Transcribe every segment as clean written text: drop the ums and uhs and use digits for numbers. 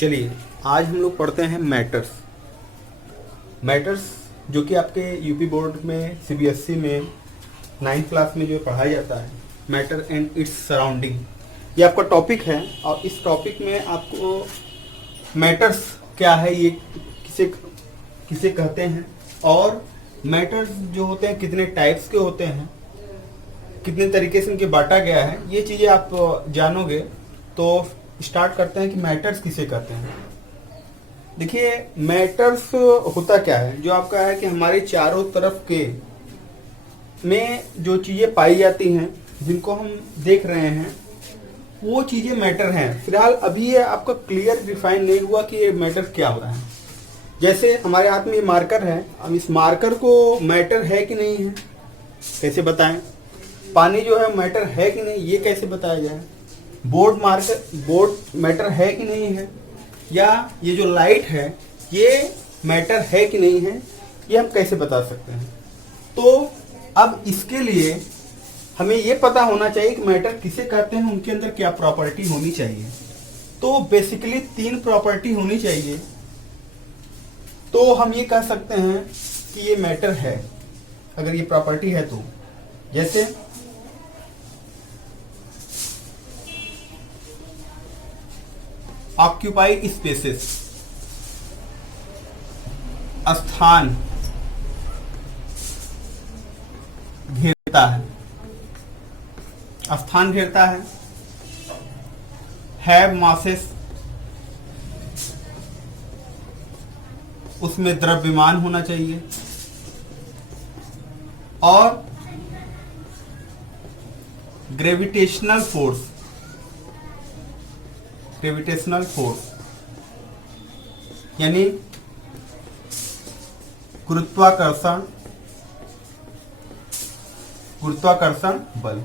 चलिए आज हम लोग पढ़ते हैं मैटर्स। मैटर्स जो कि आपके यूपी बोर्ड में सीबीएसई में 9th क्लास में जो पढ़ाया जाता है, मैटर एंड इट्स सराउंडिंग, ये आपका टॉपिक है। और इस टॉपिक में आपको मैटर्स क्या है, ये किसे किसे कहते हैं, और मैटर्स जो होते हैं कितने टाइप्स के होते हैं, कितने तरीके से इनके बांटा गया है, ये चीज़ें आप जानोगे। तो स्टार्ट करते हैं कि मैटर्स किसे कहते हैं। देखिए मैटर्स होता क्या है, जो आपका है कि हमारे चारों तरफ के में जो चीज़ें पाई जाती हैं, जिनको हम देख रहे हैं, वो चीज़ें मैटर हैं। फिलहाल अभी ये आपका क्लियर डिफाइन नहीं हुआ कि ये मैटर क्या हो रहा है। जैसे हमारे हाथ में ये मार्कर है, अब इस मार्कर को मैटर है कि नहीं है कैसे बताएं। पानी जो है मैटर है कि नहीं, ये कैसे बताया जाए। बोर्ड मैटर है कि नहीं है, या ये जो लाइट है ये मैटर है कि नहीं है, ये हम कैसे बता सकते हैं। तो अब इसके लिए हमें ये पता होना चाहिए कि मैटर किसे कहते हैं, उनके अंदर क्या प्रॉपर्टी होनी चाहिए। तो बेसिकली 3 प्रॉपर्टी होनी चाहिए, तो हम ये कह सकते हैं कि ये मैटर है, अगर ये प्रॉपर्टी है तो। जैसे ऑक्यूपाई स्पेसेस, स्थान घेरता है, स्थान घेरता है। हैव मासेस, उसमें द्रव्यमान होना चाहिए। और ग्रेविटेशनल फोर्स, यानी गुरुत्वाकर्षण बल।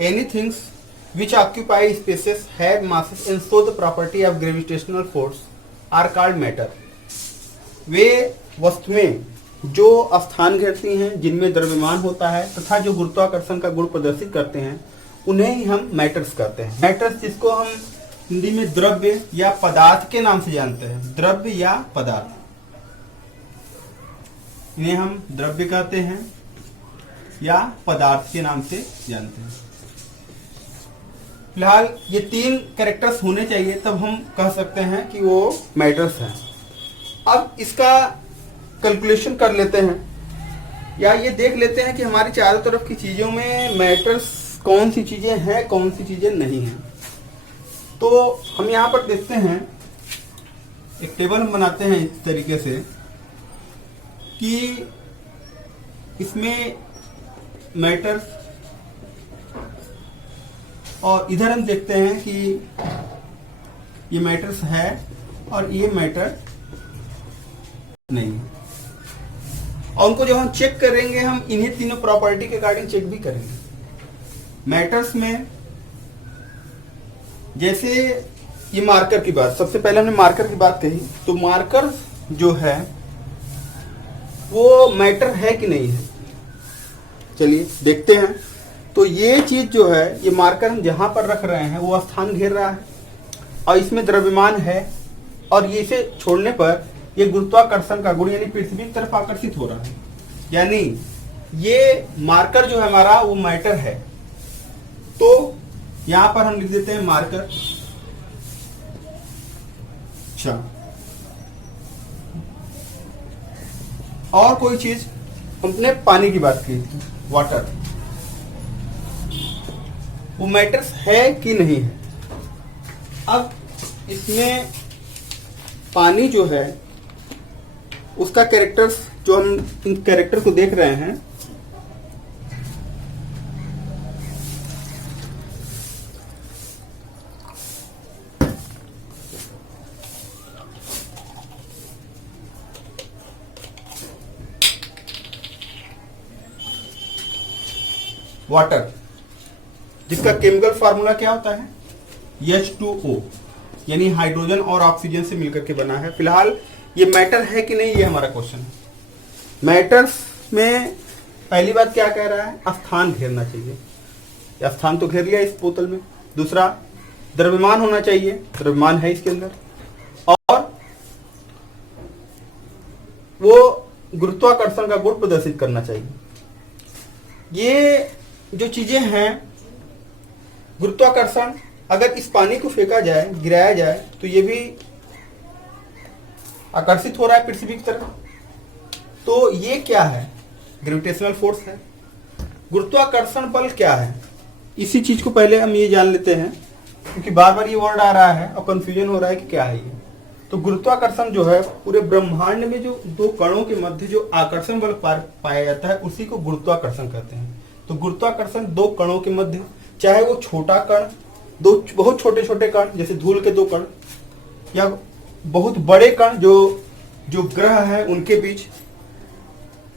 एनीथिंग्स which occupy spaces, have masses and show the property of gravitational force are called matter। वे वस्तुएं जो स्थान घेरती हैं, जिनमें द्रव्यमान होता है तथा जो गुरुत्वाकर्षण का गुण प्रदर्शित करते हैं, उन्हें ही हम मैटर्स कहते हैं। मैटर्स जिसको हम हिंदी में द्रव्य या पदार्थ के नाम से जानते हैं, द्रव्य या पदार्थ, इन्हें हम द्रव्य कहते हैं या पदार्थ के नाम से जानते हैं। फिलहाल ये 3 कैरेक्टर्स होने चाहिए, तब हम कह सकते हैं कि वो मैटर्स हैं। अब इसका कैलकुलेशन कर लेते हैं, या ये देख लेते हैं कि हमारी चारों तरफ की चीज़ों में मैटर्स कौन सी चीज़ें हैं, कौन सी चीज़ें नहीं हैं। तो हम यहाँ पर देखते हैं, एक टेबल हम बनाते हैं इस तरीके से कि इसमें मैटर्स, और इधर हम देखते हैं कि ये मैटर्स है और ये मैटर नहीं। और उनको जब हम चेक करेंगे, हम इन्हीं तीनों प्रॉपर्टी के अकॉर्डिंग चेक भी करेंगे। मैटर्स में जैसे ये मार्कर की बात, सबसे पहले हमने मार्कर की बात कही, तो मार्कर जो है वो मैटर है कि नहीं है, चलिए देखते हैं। तो ये चीज जो है, ये मार्कर हम जहां पर रख रहे हैं वो स्थान घेर रहा है और इसमें द्रव्यमान है, और ये इसे छोड़ने पर ये गुरुत्वाकर्षण का गुण यानी पृथ्वी की तरफ आकर्षित हो रहा है, यानी ये मार्कर जो है हमारा वो मैटर है। तो यहां पर हम लिख देते हैं मार्कर। अच्छा, और कोई चीज, हमने पानी की बात की थी, वाटर, वो मैटर्स है कि नहीं है। अब इसमें पानी जो है उसका कैरेक्टर्स, जो हम इन कैरेक्टर को देख रहे हैं, वाटर, जिसका केमिकल फार्मूला क्या होता है, H2O, यानी हाइड्रोजन और ऑक्सीजन से मिलकर के बना है। फिलहाल ये मैटर है कि नहीं, ये हमारा क्वेश्चन है। मैटर्स में पहली बात क्या कह रहा है, स्थान घेरना चाहिए। स्थान तो घेर लिया इस बोतल में। दूसरा, द्रव्यमान होना चाहिए, द्रव्यमान है इसके अंदर, और वो गुरुत्वाकर्षण का गुण प्रदर्शित करना चाहिए। ये जो चीजें हैं, गुरुत्वाकर्षण, अगर इस पानी को फेंका जाए, गिराया जाए, तो ये भी आकर्षित हो रहा है पृथ्वी की तरफ। तो ये क्या है? ग्रेविटेशनल फोर्स है। गुरुत्वाकर्षण बल क्या है? इसी चीज को पहले हम ये जान लेते हैं, क्योंकि बार बार ये वर्ड आ रहा है और कंफ्यूजन हो रहा है कि क्या है ये। तो गुरुत्वाकर्षण जो है, पूरे ब्रह्मांड में जो दो कणों के मध्य जो आकर्षण बल पाया जाता है, उसी को गुरुत्वाकर्षण कहते हैं। तो गुरुत्वाकर्षण दो कणों के मध्य, चाहे वो छोटा कण, दो बहुत छोटे छोटे कण जैसे धूल के दो कण, या बहुत बड़े कण जो ग्रह है उनके बीच,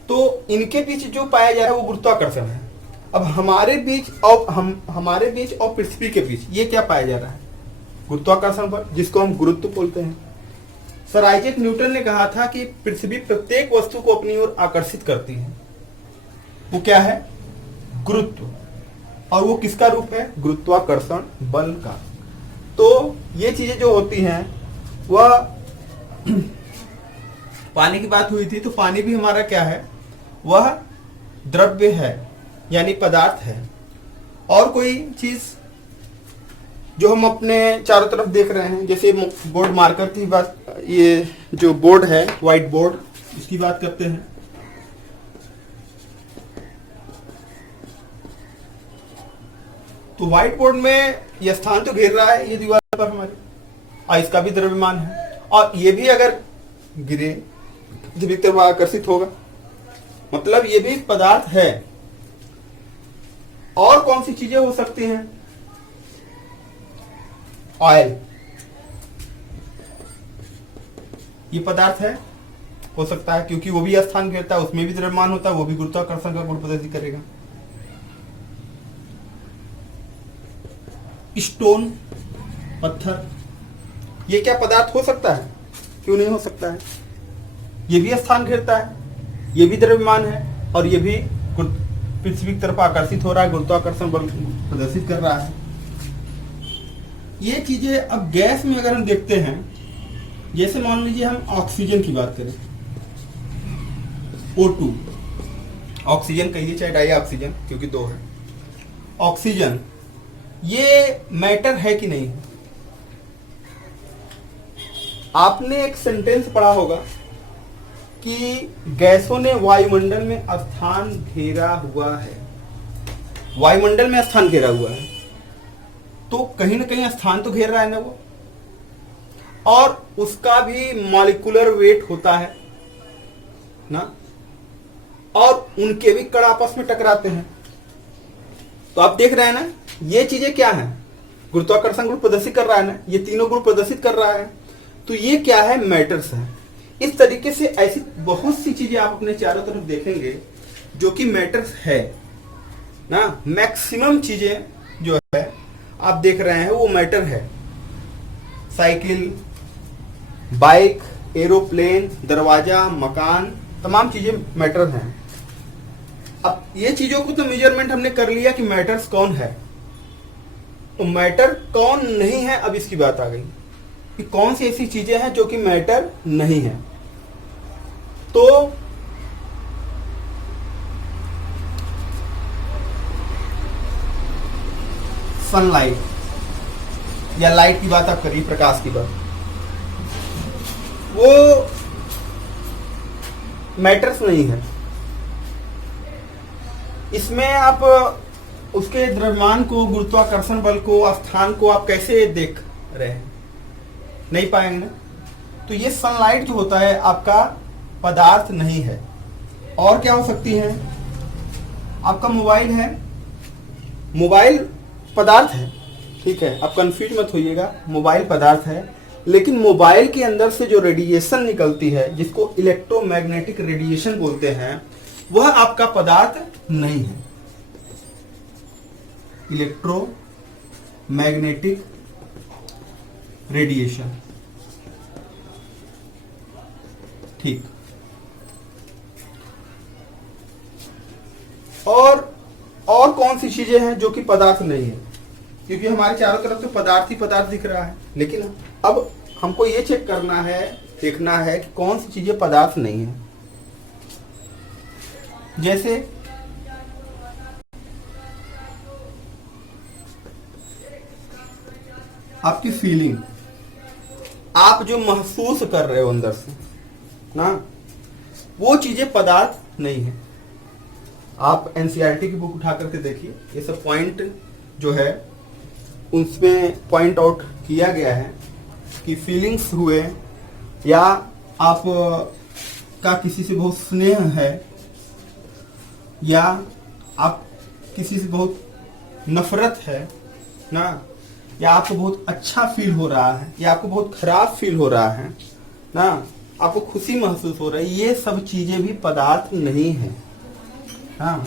तो इनके बीच जो पाया जा रहा है वो गुरुत्वाकर्षण है। अब हमारे बीच और पृथ्वी के बीच ये क्या पाया जा रहा है? गुरुत्वाकर्षण बल, जिसको हम गुरुत्व बोलते हैं। सर आइजैक न्यूटन ने कहा था कि पृथ्वी प्रत्येक वस्तु को अपनी ओर आकर्षित करती है। वो क्या है? गुरुत्व। और वो किसका रूप है? गुरुत्वाकर्षण बल का। तो ये चीजें जो होती हैं, वह पानी की बात हुई थी, तो पानी भी हमारा क्या है? वह द्रव्य है, यानी पदार्थ है। और कोई चीज जो हम अपने चारों तरफ देख रहे हैं, जैसे बोर्ड मार्कर की बात, ये जो बोर्ड है व्हाइट बोर्ड, इसकी बात करते हैं। तो व्हाइट बोर्ड में ये स्थान तो घेर रहा है, ये दीवार पर हमारे, और इसका भी द्रव्यमान है, और ये भी अगर गिरे पृथ्वी की तरफ आकर्षित होगा, मतलब ये भी पदार्थ है। और कौन सी चीजें हो सकती हैं? ऑयल, ये पदार्थ है, हो सकता है, क्योंकि वो भी स्थान घेरता है, उसमें भी द्रव्यमान होता है, वो भी गुरुत्वाकर्षण का गुण प्रदर्शित करेगा। स्टोन, पत्थर, ये क्या पदार्थ हो सकता है? क्यों नहीं हो सकता है? ये भी स्थान घेरता है, ये भी द्रव्यमान है, और ये भी पृथ्वी की तरफ आकर्षित हो रहा है, गुरुत्वाकर्षण बल प्रदर्शित कर रहा है। ये चीजें अब गैस में अगर हम देखते हैं, जैसे मान लीजिए हम ऑक्सीजन की बात करें, O2, ऑक्सीजन कहिए चाहे डाई ऑक्सीजन, क्योंकि दो है। ऑक्सीजन ये मैटर है कि नहीं? आपने एक सेंटेंस पढ़ा होगा कि गैसों ने वायुमंडल में स्थान घेरा हुआ है। वायुमंडल में स्थान घेरा हुआ है, तो कहीं ना कहीं स्थान तो घेर रहा है ना वो, और उसका भी मॉलिक्यूलर वेट होता है ना, और उनके भी कण आपस में टकराते हैं। तो आप देख रहे हैं ना, ये चीजें क्या है? गुरुत्वाकर्षण गुण प्रदर्शित कर रहा है ना, ये तीनों गुण प्रदर्शित कर रहा है। तो ये क्या है? मैटर्स है। इस तरीके से ऐसी बहुत सी चीजें आप अपने चारों तरफ देखेंगे जो कि मैटर्स है ना। मैक्सिमम चीजें जो है आप देख रहे हैं वो मैटर है। साइकिल, बाइक, एरोप्लेन, दरवाजा, मकान, तमाम चीजें मैटर हैं। अब ये चीजों को तो मेजरमेंट हमने कर लिया कि मैटर्स कौन है, तो मैटर कौन नहीं है, अब इसकी बात आ गई कि कौन सी ऐसी चीजें हैं जो कि मैटर नहीं है। तो सनलाइट या लाइट की बात आप करिए, प्रकाश की बात, वो मैटर्स नहीं है। इसमें आप उसके द्रव्यमान को, गुरुत्वाकर्षण बल को, स्थान को आप कैसे देख रहे हैं? नहीं पाएंगे। तो ये सनलाइट जो होता है आपका पदार्थ नहीं है। और क्या हो सकती है? आपका मोबाइल है, मोबाइल पदार्थ है, ठीक है, आप कंफ्यूज मत होइएगा, मोबाइल पदार्थ है, लेकिन मोबाइल के अंदर से जो रेडिएशन निकलती है, जिसको इलेक्ट्रोमैग्नेटिक रेडिएशन बोलते हैं, वह आपका पदार्थ नहीं है। इलेक्ट्रोमैग्नेटिक रेडिएशन, ठीक। और कौन सी चीजें हैं जो कि पदार्थ नहीं है? क्योंकि हमारे चारों तरफ तो पदार्थ ही पदार्थ दिख रहा है। लेकिन अब हमको ये चेक करना है, देखना है कि कौन सी चीजें पदार्थ नहीं है। जैसे आपकी फीलिंग, आप जो महसूस कर रहे हो अंदर से ना, वो चीजें पदार्थ नहीं है। आप एनसीईआरटी की बुक उठा करके देखिए, ये सब पॉइंट जो है उसमें पॉइंट आउट किया गया है कि फीलिंग्स हुए, या आप का किसी से बहुत स्नेह है, या आप किसी से बहुत नफरत है ना, या आपको बहुत अच्छा फील हो रहा है, या आपको बहुत खराब फील हो रहा है ना, आपको खुशी महसूस हो रही है, ये सब चीजें भी पदार्थ नहीं है। हाँ,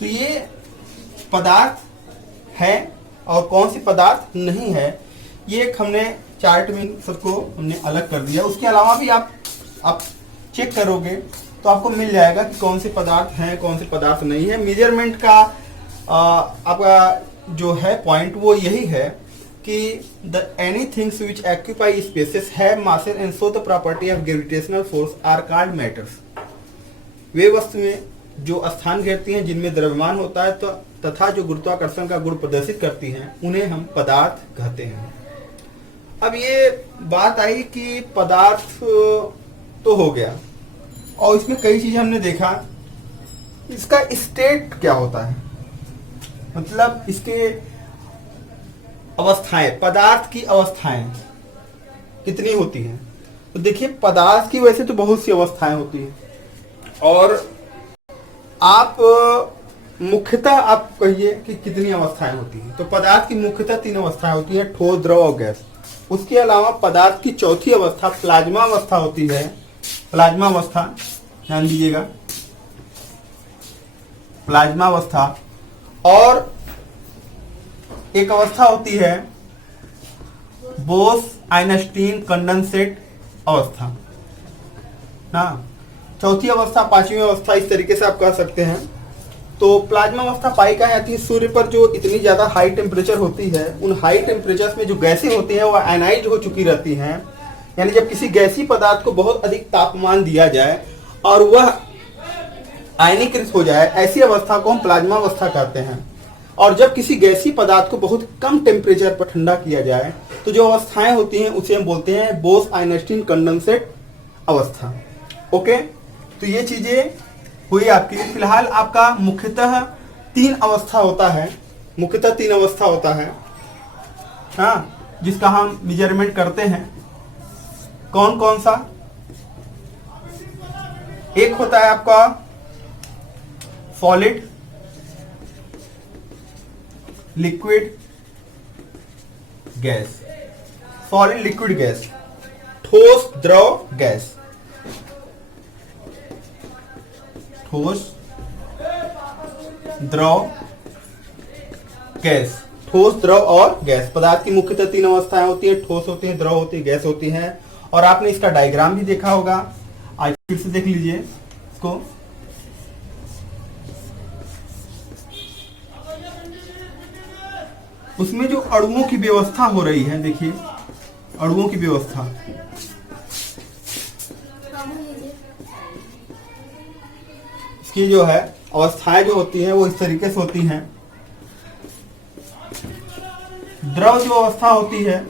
तो ये पदार्थ है और कौन सी पदार्थ नहीं है, ये एक हमने चार्ट में सबको हमने अलग कर दिया। उसके अलावा भी आप चेक करोगे तो आपको मिल जाएगा कि कौन से पदार्थ हैं, कौन से पदार्थ नहीं है। मेजरमेंट का आपका जो है पॉइंट वो यही है कि the any things which occupy spaces have masses and so the property of gravitational force are called matters. वे वस्तुएं जो स्थान घेरती हैं, जिनमें द्रव्यमान होता है तो तथा जो गुरुत्वाकर्षण का गुण प्रदर्शित करती हैं, उन्हें हम पदार्थ कहते हैं। अब ये बात आई कि पदार्थ तो हो गया, और इसमें कई चीजें हमने देखा। इसका स्टेट क्या होता है, मतलब इसके अवस्थाएं, पदार्थ की अवस्थाएं कितनी होती हैं। तो देखिए, पदार्थ की वैसे तो बहुत सी अवस्थाएं होती हैं, और आप मुख्यतः आप कहिए कि कितनी अवस्थाएं होती हैं। तो पदार्थ की मुख्यतः 3 अवस्थाएं होती हैं, ठोस, द्रव और गैस। उसके अलावा पदार्थ की चौथी अवस्था प्लाज्मा अवस्था होती है। प्लाज्मा अवस्था, ध्यान दीजिएगा, प्लाज्मा अवस्था। और एक अवस्था होती है बोस आइंस्टीन कंडेंसेट अवस्था ना। चौथी अवस्था, 5वीं अवस्था, इस तरीके से आप कह सकते हैं। तो प्लाज्मा अवस्था पाई कहाँ जाती है, सूर्य पर जो इतनी ज्यादा हाई टेम्परेचर होती है, उन हाई टेम्परेचर में जो गैसें होती हैं वो आयनाइज हो चुकी रहती हैं। यानी जब किसी गैसीय पदार्थ को बहुत अधिक तापमान दिया जाए और वह आयनीकृत हो जाए, ऐसी अवस्था को हम प्लाज्मा अवस्था कहते हैं। और जब किसी गैसीय पदार्थ को बहुत कम टेम्परेचर पर ठंडा किया जाए तो जो अवस्थाएं होती हैं उसे हम बोलते हैं बोस आइंस्टीन कंडेंसेट अवस्था। ओके, तो ये चीजें हुई आपकी। फिलहाल आपका मुख्यतः 3 अवस्था होता है, मुख्यतः 3 अवस्था होता है, हाँ, जिसका हम मेजरमेंट करते हैं। कौन कौन सा? एक होता है आपका solid, liquid, gas. Solid, liquid, gas. ठोस, द्रव, गैस। ठोस, द्रव, गैस। ठोस, द्रव और गैस। पदार्थ की मुख्यतः 3 अवस्थाएं होती है, ठोस होती है, द्रव होती है, गैस होती है। और आपने इसका डायग्राम भी देखा होगा, आज फिर से देख लीजिए इसको। उसमें जो अणुओं की व्यवस्था हो रही है, देखिए अणुओं की व्यवस्था, इसकी जो है अवस्थाएं जो होती हैं वो इस तरीके से होती हैं। द्रव जो अवस्था होती है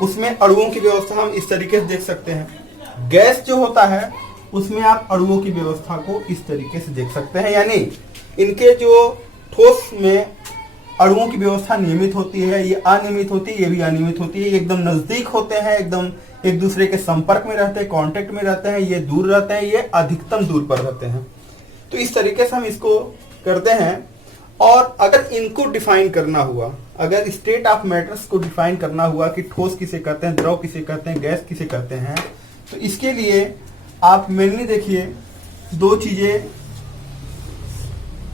उसमें अणुओं की व्यवस्था हम इस तरीके से देख सकते हैं। गैस जो होता है उसमें आप अणुओं की व्यवस्था को इस तरीके से देख सकते हैं। यानी इनके जो ठोस में अणुओं की व्यवस्था नियमित होती है, ये अनियमित होती है, ये भी अनियमित होती है। ये एकदम नजदीक होते हैं, एकदम एक दूसरे के संपर्क में रहते हैं, कांटेक्ट में रहते हैं। ये दूर रहते हैं, ये अधिकतम दूर पर रहते हैं। तो इस तरीके से हम इसको करते हैं। और अगर इनको डिफाइन करना हुआ, अगर स्टेट ऑफ मैटर्स को डिफाइन करना हुआ कि ठोस किसे कहते हैं, द्रव किसे कहते हैं, गैस किसे कहते हैं, तो इसके लिए आप मेनली देखिए 2 चीजें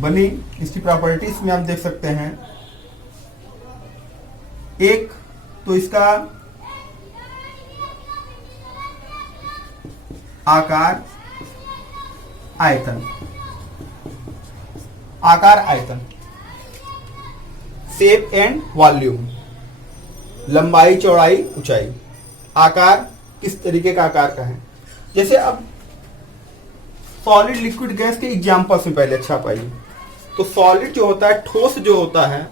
बनी इसकी प्रॉपर्टीज में आप देख सकते हैं। एक तो इसका आकार, आयतन, आकार आयतन। शेप एंड वॉल्यूम, लंबाई चौड़ाई ऊंचाई, आकार किस तरीके का आकार का है। जैसे अब सॉलिड लिक्विड गैस के एग्जांपल्स में पहले अच्छा पाइए। तो सॉलिड जो होता है, ठोस जो होता है,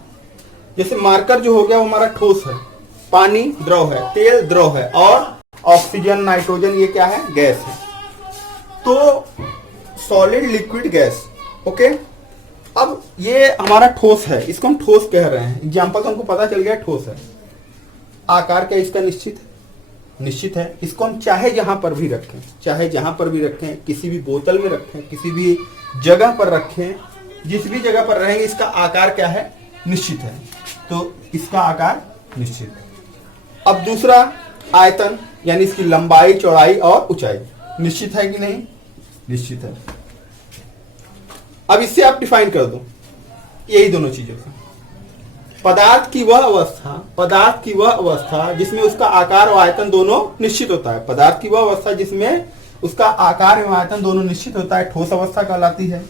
जैसे मार्कर जो हो गया वो हमारा ठोस है, पानी द्रव है, तेल द्रव है, और ऑक्सीजन नाइट्रोजन ये क्या है, गैस है। तो सॉलिड लिक्विड गैस, ओके। अब ये हमारा ठोस है, इसको हम ठोस कह रहे हैं, एग्जाम्पल तो हमको पता चल गया ठोस है। आकार क्या इसका निश्चित है। इसको हम चाहे जहां पर भी रखें, किसी भी बोतल में रखें, किसी भी जगह पर रखें, जिस भी जगह पर रहेंगे इसका आकार क्या है, निश्चित है। तो इसका आकार निश्चित है। अब दूसरा आयतन, यानी इसकी लंबाई चौड़ाई और ऊंचाई निश्चित है कि नहीं, निश्चित है। अब इससे आप डिफाइन कर दो यही दोनों चीजों से। पदार्थ की वह अवस्था जिसमें उसका आकार और आयतन दोनों निश्चित होता है। पदार्थ की वह अवस्था जिसमें उसका आकार एवं आयतन दोनों निश्चित होता है, ठोस अवस्था कहलाती है।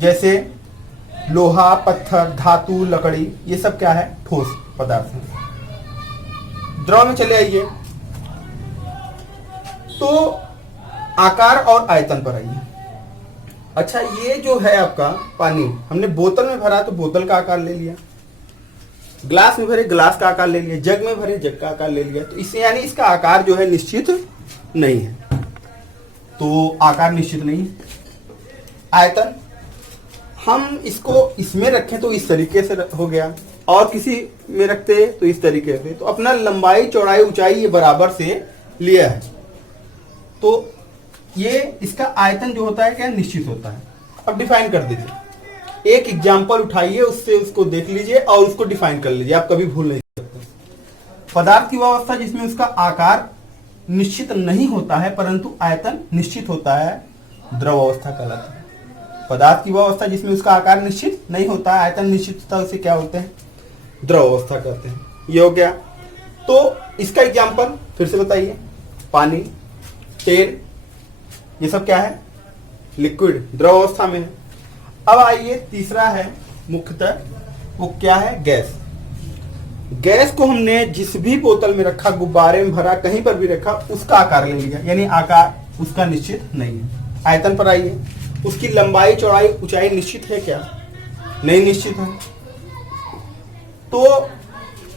जैसे लोहा, पत्थर, धातु, लकड़ी, ये सब क्या है, ठोस पदार्थ है। द्रव में चले आइए, तो आकार और आयतन पर आइए। अच्छा, ये जो है आपका पानी, हमने बोतल में भरा तो बोतल का आकार ले लिया, ग्लास में भरे ग्लास का आकार ले लिया, जग में भरे जग का आकार ले लिया। तो इससे यानी इसका आकार जो है निश्चित नहीं है, तो आकार निश्चित नहीं है। आयतन, हम इसको इसमें रखें तो इस तरीके से हो गया, और किसी में रखते तो इस तरीके से। तो अपना लंबाई चौड़ाई ऊंचाई ये बराबर से लिया है, तो ये इसका आयतन जो होता है क्या, निश्चित होता है। अब डिफाइन कर दीजिए, एक एग्जाम्पल उठाइए, उससे उसको देख लीजिए और उसको डिफाइन कर लीजिए, आप कभी भूल नहीं सकते। पदार्थ की वह अवस्था जिसमें उसका आकार निश्चित नहीं होता है परंतु आयतन निश्चित होता है, द्रव अवस्था कहलाती है। पदार्थ की वह अवस्था जिसमें उसका आकार निश्चित नहीं होता है, आयतन निश्चित होता है, उसे क्या बोलते हैं, द्रव अवस्था कहते हैं। ये हो गया। तो इसका एग्जाम्पल फिर से बताइए, पानी, तेल, ये सब क्या है, लिक्विड, द्रव अवस्था में है। अब आइए तीसरा है मुख्यतः, वो क्या है, गैस। गैस को हमने जिस भी बोतल में रखा, गुब्बारे में भरा, कहीं पर भी रखा, उसका आकार ले लिया, यानी आकार उसका निश्चित नहीं है। आयतन पर आइए, उसकी लंबाई चौड़ाई ऊंचाई निश्चित है क्या, नहीं निश्चित है। तो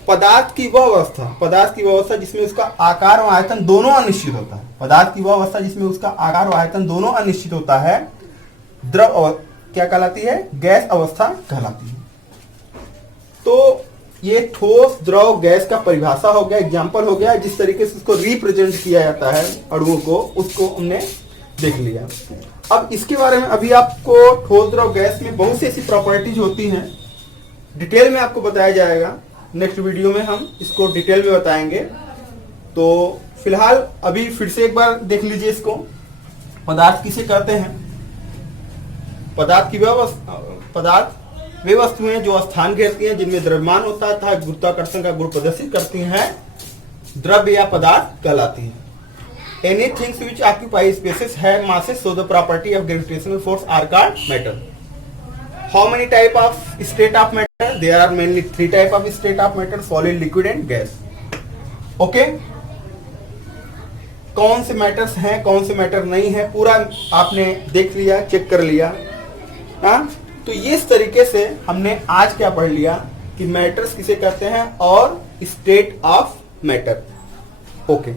पदार्थ की वह अवस्था जिसमें उसका आकार और आयतन दोनों अनिश्चित होता है, पदार्थ की वह अवस्था जिसमें उसका आकार और आयतन दोनों अनिश्चित होता है, द्रव क्या कहलाती है, गैस अवस्था कहलाती है। तो ये ठोस, द्रव, गैस का परिभाषा हो गया, एग्जाम्पल हो गया, जिस तरीके से उसको रिप्रेजेंट किया जाता है अणुओं को, उसको हमने देख लिया। अब इसके बारे में अभी आपको ठोस, द्रव, गैस में बहुत सी ऐसी प्रॉपर्टीज होती हैं, डिटेल में आपको बताया जाएगा। नेक्स्ट वीडियो में हम इसको डिटेल में बताएंगे। तो फिलहाल अभी फिर से एक बार देख लीजिए इसको। पदार्थ किसे कहते हैं, पदार्थ वे वस्तुएं जो स्थान घेरती हैं, जिनमें द्रव्यमान होता है तथा गुरुत्वाकर्षण का गुण प्रदर्शित करती हैं, द्रव्य या पदार्थ कहलाती हैं। Any things which occupy spaces have masses, so the property of gravitational force are called matter. How many type of state of matter? There are mainly 3 type of state of matter: solid, liquid and gas. Okay? कौन से matters हैं, कौन से matter नहीं है, पूरा आपने देख लिया, चेक कर लिया। हाँ, तो इस तरीके से हमने आज क्या पढ़ लिया कि मैटर्स किसे कहते हैं और स्टेट ऑफ मैटर। ओके।